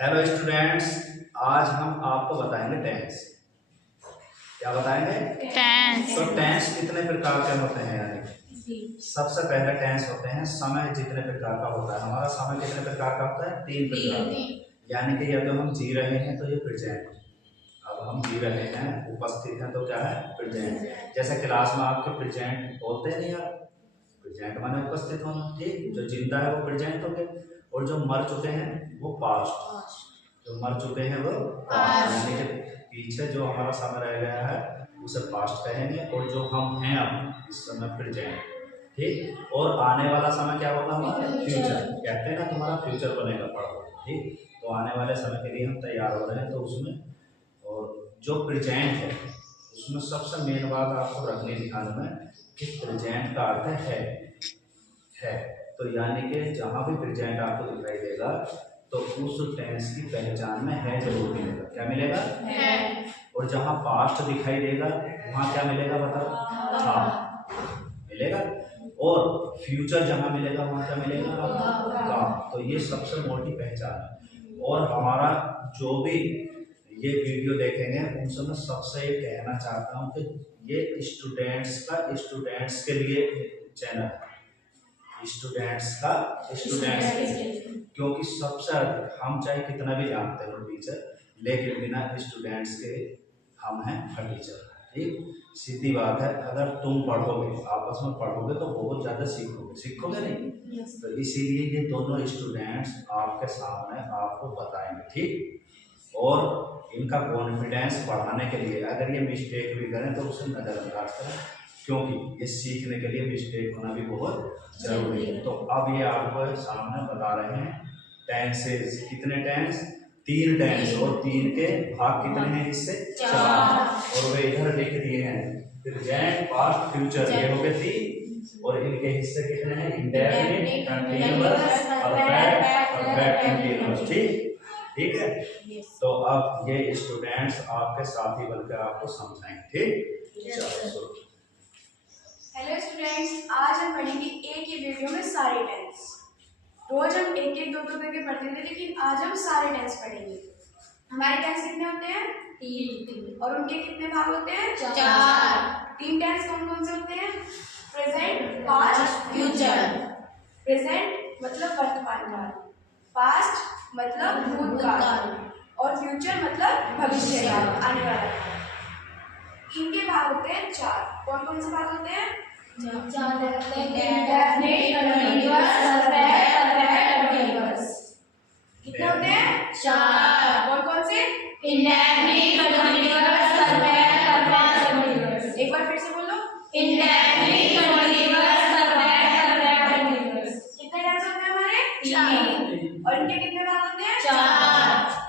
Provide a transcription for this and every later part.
Hello students, आज हम आपको बताएंगे टेंस। क्या बताएंगे? टेंस। तो टेंस कितने प्रकार के होते हैं? यानी सबसे पहले टेंस होते हैं समय जितने प्रकार का होता है। हमारा समय कितने प्रकार का होता है? 3 प्रकार का। यानी कि या तो हम जी रहे हैं तो ये प्रेजेंट, अब हम जी रहे हैं, उपस्थित हैं तो क्या है? प्रेजेंट। जैसे क्लास में आपके प्रेजेंट बोलते हैं नहीं आप, प्रेजेंट माने उपस्थित होना। ठीक, जो जिंदा है वो प्रेजेंट हो गए और जो मर चुके हैं वो पास्ट। जो मर चुके हैं वो पास्ट, यानी कि पीछे जो हमारा समय रह गया है उसे पास्ट कहेंगे और जो हम हैं अब इस समय प्रेजेंट। ठीक, और आने वाला समय क्या होगा? हमारा फ्यूचर। कहते हैं ना तुम्हारा फ्यूचर बनेगा, पढ़ो। ठीक, तो आने वाले समय के लिए हम तैयार हो रहे हैं। तो उसमें और जो प्रेजेंट है उसमें सबसे मेन बात आपको रखनी ध्यान में कि प्रेजेंट का अर्थ है। तो यानी कि जहाँ भी प्रेजेंट आपको दिखाई देगा तो उस टेंस की पहचान में है जरूर मिलेगा। क्या मिलेगा? है। और जहाँ पास्ट दिखाई देगा वहाँ क्या मिलेगा? बताओ। हाँ मिलेगा। और फ्यूचर जहाँ मिलेगा वहाँ क्या मिलेगा? हाँ। तो ये सबसे मोटी पहचान है। और हमारा जो भी ये वीडियो देखेंगे उनसे मैं सबसे ये कहना चाहता हूँ कि ये स्टूडेंट्स के लिए चैनल है। स्टूडेंट्स क्योंकि सबसे अधिक हम चाहे कितना भी जानते हो टीचर, लेकिन बिना स्टूडेंट्स के हम हैं फटीचर। ठीक, सीधी बात है। अगर तुम पढ़ोगे, आपस में पढ़ोगे तो बहुत ज़्यादा सीखोगे नहीं। तो इसीलिए ये दोनों स्टूडेंट्स आपके सामने आपको बताएंगे। ठीक, और इनका कॉन्फिडेंस बढ़ाने के लिए अगर ये मिस्टेक भी करें तो उसे नज़रअंदाज करें, क्योंकि ये सीखने के लिए मिस्टेक होना भी बहुत जरूरी है। तो अब ये आपको सामने बता रहे हैं टेंसेस। कितने टेंस? 3 टेंस। और 3 के भाग कितने हैं? इससे 4। और वे इधर लिख दिए हैं प्रेजेंट, पास्ट, फ्यूचर। ये हो गए 3। और इनके हिस्से कितने हैं? Indefinite, continuous, perfect, continuous. ठीक है। तो अब ये स्टूडेंट्स आपके साथी बनकर आपको समझाएंगे। ठीक, चलो। हेलो स्टूडेंट्स, आज हम पढ़ेंगे एक ही वीडियो में सारे टेंस। रोज हम एक एक दो करके पढ़ते थे, लेकिन आज हम सारे टेंस पढ़ेंगे। हमारे टेंस कितने होते हैं? 3। और उनके कितने भाग होते हैं? 4। 3 टेंस कौन कौन से होते हैं? Present, past, future. प्रेजेंट मतलब वर्तमान काल, पास्ट मतलब भूतकाल और फ्यूचर मतलब भविष्य काल, आने वाला काल। इनके भाग होते हैं 4। कौन कौन से भाग होते हैं? कितने होते हैं? 4। कौन कौन से? Indefinite, continuous, perfect, continuous. एक बार फिर से बोलो। Indefinite, continuous, perfect, continuous. कितने टेंस होते हैं हमारे? 4। और इनके कितने भाग होते हैं? 4।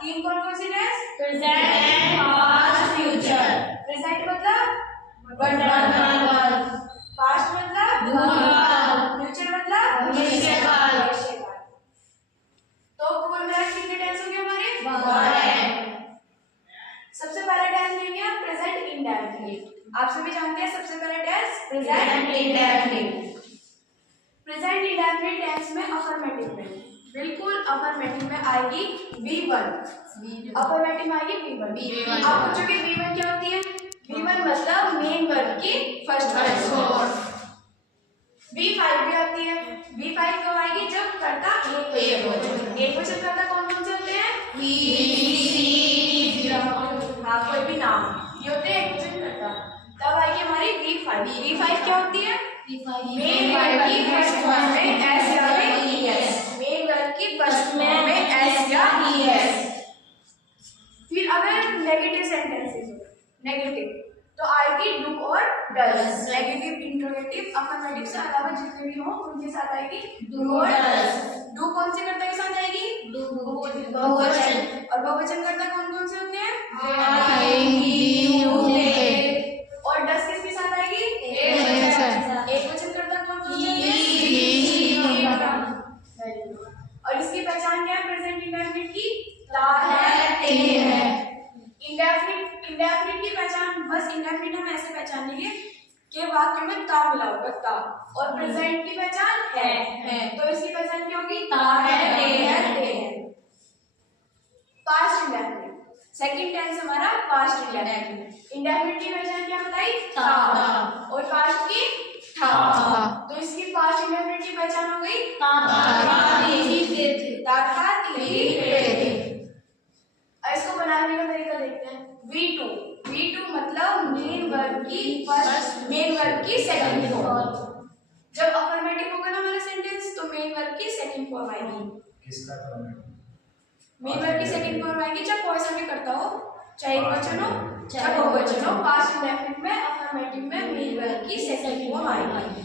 3 कौन कौन से tense? Present, past, future. Present मतलब वर्तमान काल, पास्ट मतलब भूतकाल, फ्यूचर मतलब भविष्य काल। तो कुल मिलाकर कितने टेंस होंगे हमारे? 12। सबसे पहला टेंस लेंगे हम प्रेजेंट इंडेफिनिट। आप सभी जानते हैं सबसे पहला tense present indefinite. Present indefinite tense में अफर्मेटिव में बिल्कुल अफर्मेटिव में आएगी V1। अफर्मेटिव में आएगी V1। आप पूछोगे V1 क्या होती है? V1 मतलब मेन वर्ब की फर्स्ट फॉर्म। V5 भी आती है। V5 कब आएगी? जब कर्ता एक वचन कर्ता कौन कौन से होते हैं? हाँ, कोई भी नाम ये होते हैं एक वचन कर्ता। तब आएगी हमारी V5। V5 क्या होती है? मेन वर्ब की फर्स्ट फॉर्म में S या ES। मेन वर्ब की फर्स्ट फॉर्म में S या ES। फिर अगर नेगेटिव सेंटेंसेस हो, नेगेटिव तो आएगी डू और डज। नेगेटिव इंट्रोगेटिव अफर्मेटिव से अलावा जितने भी हो उनके साथ आएगी डू और डज। डू कौन से कर्ता के साथ आएगी? बहुवचन। और बहुवचन कर्ता कौन कौन से होते हैं? और डज किसके साथ आएगी? एक वचन कर्ता कौन कौन से होते हैं? और इसकी पहचान क्या है प्रेजेंट इंडेफिनिट की? ता है, ते है। इंडेफिनिट की पहचान, बस इंडेफिनिट हम ऐसे पहचान लेंगे कि वाक्य में ता मिला होगा, ता। और प्रेजेंट की पहचान है। तो इसकी पहचान क्या होगी? ता है, ते है, ते है। सेकंड टेंस हमारा पास्ट इंडेफिनिट। इंडेफिनिट की पहचान क्या बताई? था। और पास्ट की था। तो इसकी पास्ट इंडेफिनिट की पहचान हो गई था। इसको बनाने का तरीका देखते हैं। V2 मतलब मेन वर्ब की सेकंड फॉर्म। जब अफर्मेटिव होगा ना हमारा सेंटेंस तो मेन वर्ब की सेकंड फॉर्म आएगी। किसका अफर्मेटिव? मेन वर्ब की सेकंड फॉर्म आएगी जब कोई सा भी करता हो, चाहे एकवचन हो चाहे बहुवचन हो। पास्ट इंडेफिनिट में अफर्मेटिव में मेन वर्ब की सेकंड फॉर्म आएगी।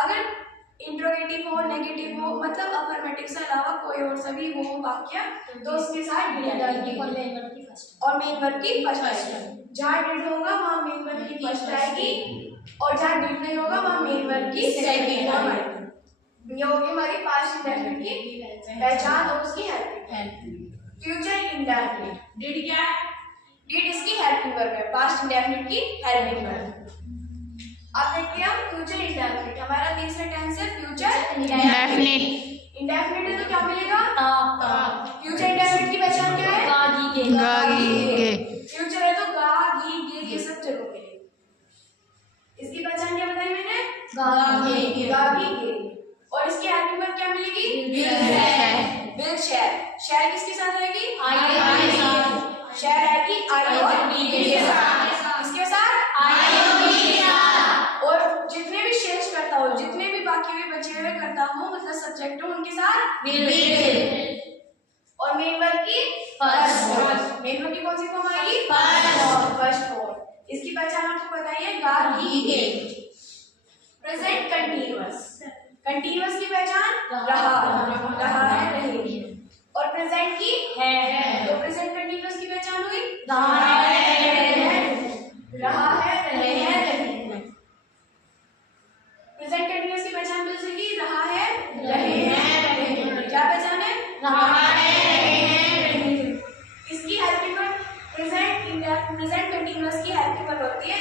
अगर इंट्रोगेटिव हो, नेगेटिव हो, मतलब अफर्मेटिव से अलावा कोई और सभी वो वाक्य तो उसके साथ डिड आएगी और मेन वर्ब की फर्स्ट। जहाँ डिड होगा वहाँ मेन वर्ब की फर्स्ट आएगी और जहाँ डिड नहीं होगा वहाँ मेन वर्ब की सेकंड फॉर्म आएगी। ये होगी हमारी पास्ट इंडेफिनिट की पहचान और उसकी हेल्पिंग। फ्यूचर इंडेफिनिट डिड क्या है? डिड इसकी हेल्पिंग वर्ब है, पास्ट इंडेफिनिट की हेल्पिंग वर्ब। अब देखते हैं हम फ्यूचर इंडेफिनिट। हमारा तीसरा टेंस है फ्यूचर इंडेफिनिट। इंडेफिनिट है तो क्या मिलेगा? फ्यूचर इंडेफिनिट की पहचान क्या है? फ्यूचर है तो गा गी गे ये सब जगह मिलेगी। इसकी पहचान क्या बताई मैंने? गा गी गे। और इसकी हेल्पिंग वर्ब क्या मिलेगी? विल शेयर किसके साथ आएगी? शेयर आएगी आई और बी के साथ। इसके साथ आई और बी के साथ। और जितने भी शेष करता हो, जितने भी बाकी हुए बचे हुए करता हूँ मतलब सब्जेक्ट हो उनके साथ विल। और मेन वर्ब की फर्स्ट। मेन वर्ब की कौन सी फॉर्म आएगी? First form. इसकी पहचान आपको बताइए गा गी गे। प्रेजेंट कंटीन्यूअस की पहचान रहा है रहेगी। और प्रेजेंट की है तो प्रेजेंट कंटीन्यूअस की पहचान हुई रहा है रहे हैं। प्रेजेंट कंटीन्यूअस की पहचान मिल जाएगी रहा है रहे हैं। क्या पहचान है? रहा है रहे हैं। इसकी हेल्पिंग वर्ब प्रेजेंट कंटीन्यूअस की हेल्पिंग वर्ब होती है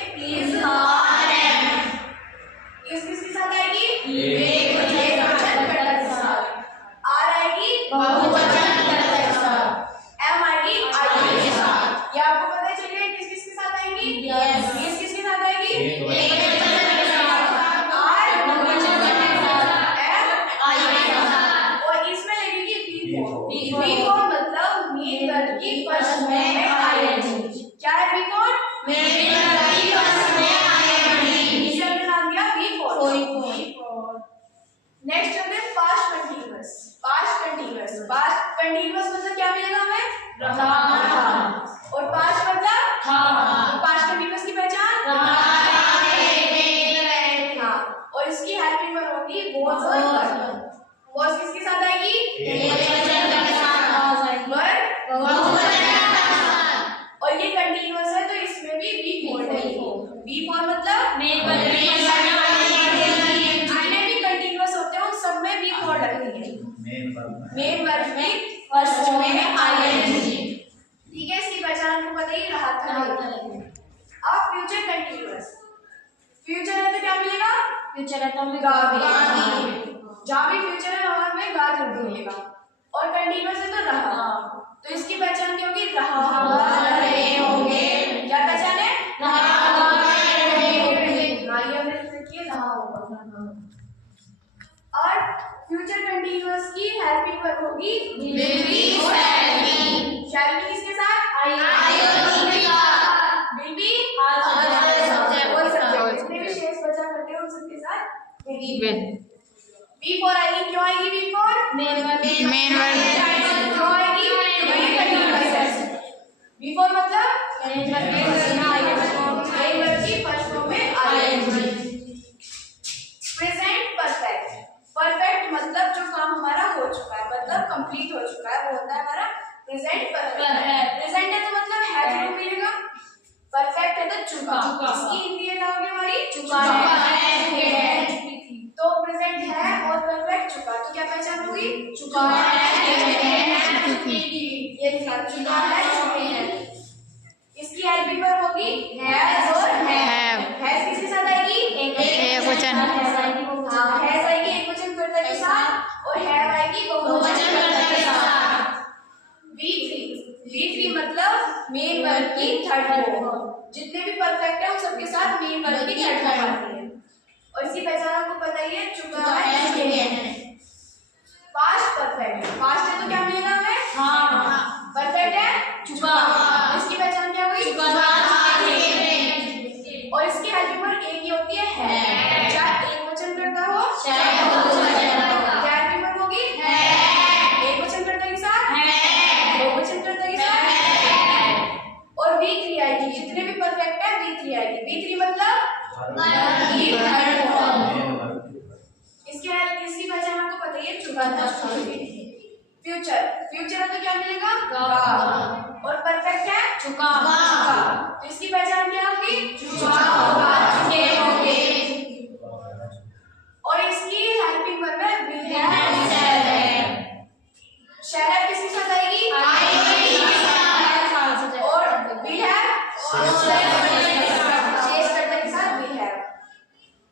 इज किसके साथ आएगी? आर आएगी बहुवचन के साथ। एम आएगी आई के साथ। ये आपको पता चलिए किसके साथ आएंगी? किसके साथ आएगी? आर बहुवचन के साथ, एम आई के साथ। और इसमें लगेगी बी फॉर मतलब मेन वर्ब की फर्स्ट में आईएनजी। क्या है बी फॉर? मेन वर्ब की फर्स्ट में आईएनजी। इसे हमने नाम दिया बी फॉर। नेक्स्ट होते हैं पास्ट कंटीन्यूअस। पास्ट कंटीन्यूअस मतलब क्या मिलेगा हमें? रहा। और पास्ट मतलब था। पास्ट कंटीन्यूअस की पहचान हाँ। और इसकी हेल्पिंग वर्ब होगी वाज और वर। वाज किसके साथ आएगी? और ये कंटीन्यूअस है तो इसमें भी बी फॉर है। बी फॉर मतलब जितने भी कंटीन्यूअस होते हैं उन सब में बी फॉर लगती है। मेन वर्ब में फर्स्ट में आईएनजी। ठीक है, इसकी पहचान आपको पता ही रहा था। अब फ्यूचर कंटीन्यूअस। फ्यूचर है तो क्या मिलेगा? फ्यूचर है तो हमें गा मिलेगा। जहाँ भी फ्यूचर है वहां हमें गा जरूर मिलेगा। और कंटीन्यूअस है तो रहा। तो इसकी पहचान क्या होगी? रहे होंगे। क्या पहचान है? और फ्यूचर कंटीन्यूअस की हेल्पिंग वर्ब होगी विल बी शैल बी किसके साथ? आई और बी के साथ। विल बी जितने भी शेष बचा करते हैं उन सबके साथ विल। बी फॉर आएगी। क्यों आएगी बी फॉर? Main verb. क्यों आएगी? बी फॉर मतलब मेन वर्ब की फर्स्ट फॉर्म में आईएनजी। प्रेजेंट परफेक्ट मतलब जो काम हमारा हो चुका है, मतलब कंप्लीट हो चुका है, वो होता है हमारा प्रेजेंट परफेक्ट। प्रेजेंट है तो मतलब है जरूर मिलेगा। परफेक्ट है तो चुका। इसकी हिंदी क्या होगी हमारी? चुका है। तो प्रेजेंट है और परफेक्ट चुका तो क्या पहचान होगी? चुका है ये चुका है चुके हैं। इसकी हेल्पिंग वर्ब होगी हैज और हैज किसके साथ आएगी? एकवचन। हाँ, हैज आएगी एकवचन कर्ता के साथ और हैव आएगी बहुवचन कर्ता के साथ। V3 मतलब मेन वर्ब की थर्ड फॉर्म। जितने भी परफेक्ट है उन सबके साथ मेन वर्ब की थर्ड फॉर्म आती है। और इसकी पहचान आपको पता ही है, चुका है, चुके हैं। पास्ट परफेक्ट, पास्ट है तो क्या मिलेगा हमें? हाँ। परफेक्ट है चुका, इसकी पहचान क्या हुई? चुका थे। और इसकी हेल्पिंग वर्ब एक ही होती है, चाहे एक वचन करता हो चाहे बहुवचन हो। क्या हेल्पिंग वर्ब होगी? है। एक वचन करता के साथ है, बहुवचन करता के साथ है। और V3 आएगी, जितने भी परफेक्ट है V3 आएगी। V3 मतलब थर्ड फॉर्म। इसकी पहचान आपको पता ही है, चुका था, फ्यूचर, फ्यूचर में तो क्या मिलेगा? और परफेक्ट है चुका, तो इसकी पहचान क्या होगी? चुका होगा, चुके होंगे। और इसकी हेल्पिंग वर्ब है will have, shall have किसके साथ आएगी? और will have शेष कर्ता के साथ will have।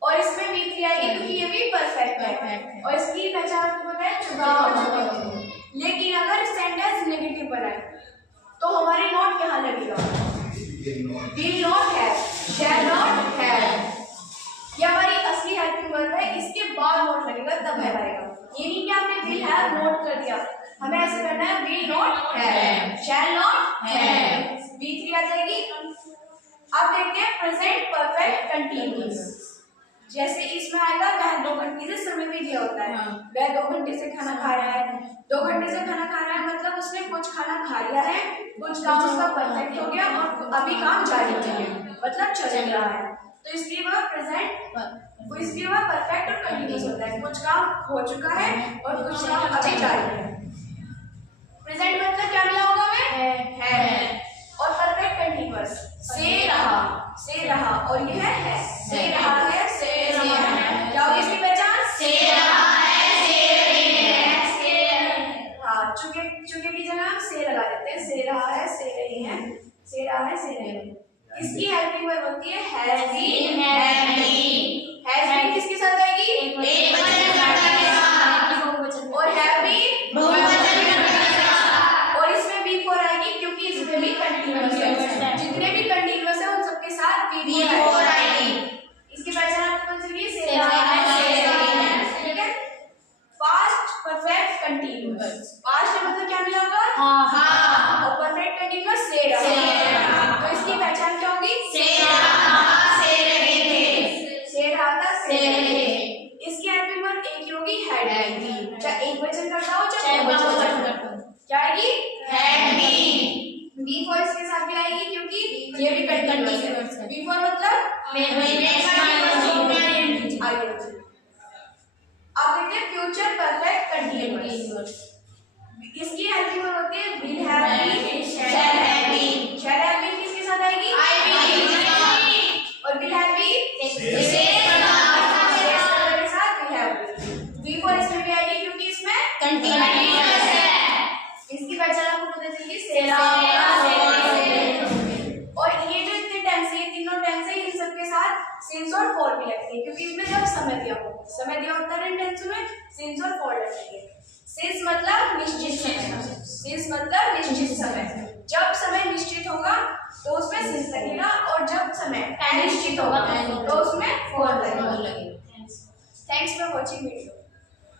और इसमें V3 आएगी क्योंकि ये भी परफेक्ट है। और इसकी पहचान आपको पता है, चुका और चुके होंगे। लेकिन अगर सेंटेंस नेगेटिव बनाए तो हमारे नॉट यहाँ लगेगा, will not have, shall not have। ये हमारी असली हेल्पिंग वर्ब है, इसके बाद नोट लगेगा तब है आएगा। ये नहीं कि आपने will have नोट कर दिया, हमें ऐसे करना है will not have, shall not have। V3 आ जाएगी। अब देखते हैं प्रेजेंट परफेक्ट कंटीन्यूअस। जैसे इसमें आएगा वह 2 घंटे से समय भी दिया होता है, वह 2 घंटे से खाना खा रहा है। 2 घंटे से खाना खा रहा है मतलब उसने कुछ खाना खा लिया है, कुछ काम उसका परफेक्ट हो गया और अभी काम जारी है, मतलब चल रहा है। तो इसलिए वह प्रेजेंट, इसलिए वह परफेक्ट और कंटीन्यूअस होता है। कुछ काम हो चुका है और कुछ काम अभी जारी है। प्रेजेंट मतलब क्या मिला होगा हमें? है। और परफेक्ट कंटीन्यूअस से रहा और ये है से रहा है, से रहा है। क्या होगी इसकी पहचान? से रहा है, से रही है, से। हाँ, चुके की जगह हम से लगा देते हैं, से रहा है, से रही है, से रहा है, से रही है। इसकी हेल्पिंग वर्ब होती है हैज बीन, हैज बीन किसके साथ आएगी? एक वचन के साथ। और हैव बीन बहुवचन के साथ। और इसमें B4 आएगी क्योंकि इसमें भी कंटीन्यूअस है, जितने भी कंटीन्यूअस है उन सबके साथ B4 आएगी। इसकी पहचान आपको कौन सी है? से रहा है, ठीक है। पास्ट परफेक्ट कंटीन्यूअस, पास्ट मतलब क्या मिला होगा? हाँ। और परफेक्ट कंटीन्यूअस से रहा। तो इसकी पहचान क्या होगी? से रहा, से रहे थे, से रहा था, से रहे। इसकी हेल्पिंग वर्ब एक ही होगी, हैड बीन। चाहे एक वचन करता हो चाहे बहुवचन करता हो, क्या आएगी? Had been. B4 इसके साथ भी आएगी क्योंकि ये भी कंटीन्यूअस है। B4 मतलब अब देखते हैं फ्यूचर परफेक्ट कंटीन्यूअस। इसकी हेल्पिंग वर्ब होती है will have been, shall have been। shall have been किसके साथ आएगी? और will have been से के साथ will have been। V4 इसमें भी आएगी क्योंकि इसमें कंटीन्यूअस है। इसकी पहचान आपको पता चलेगी, से रहा। और ये जो इतने टेंस है, तीनों टेंस है, इन सबके साथ सिंस और फॉर भी लगती है क्योंकि इसमें जब समय दिया होता है टेंस में सिंस और फॉर लगेंगे। सिंस मतलब निश्चित समय, सिंस मतलब निश्चित समय। जब समय निश्चित होगा तो उसमें सिंस लगेगा और जब समय अनिश्चित होगा तो उसमें फॉर लगेगा। Thanks for watching.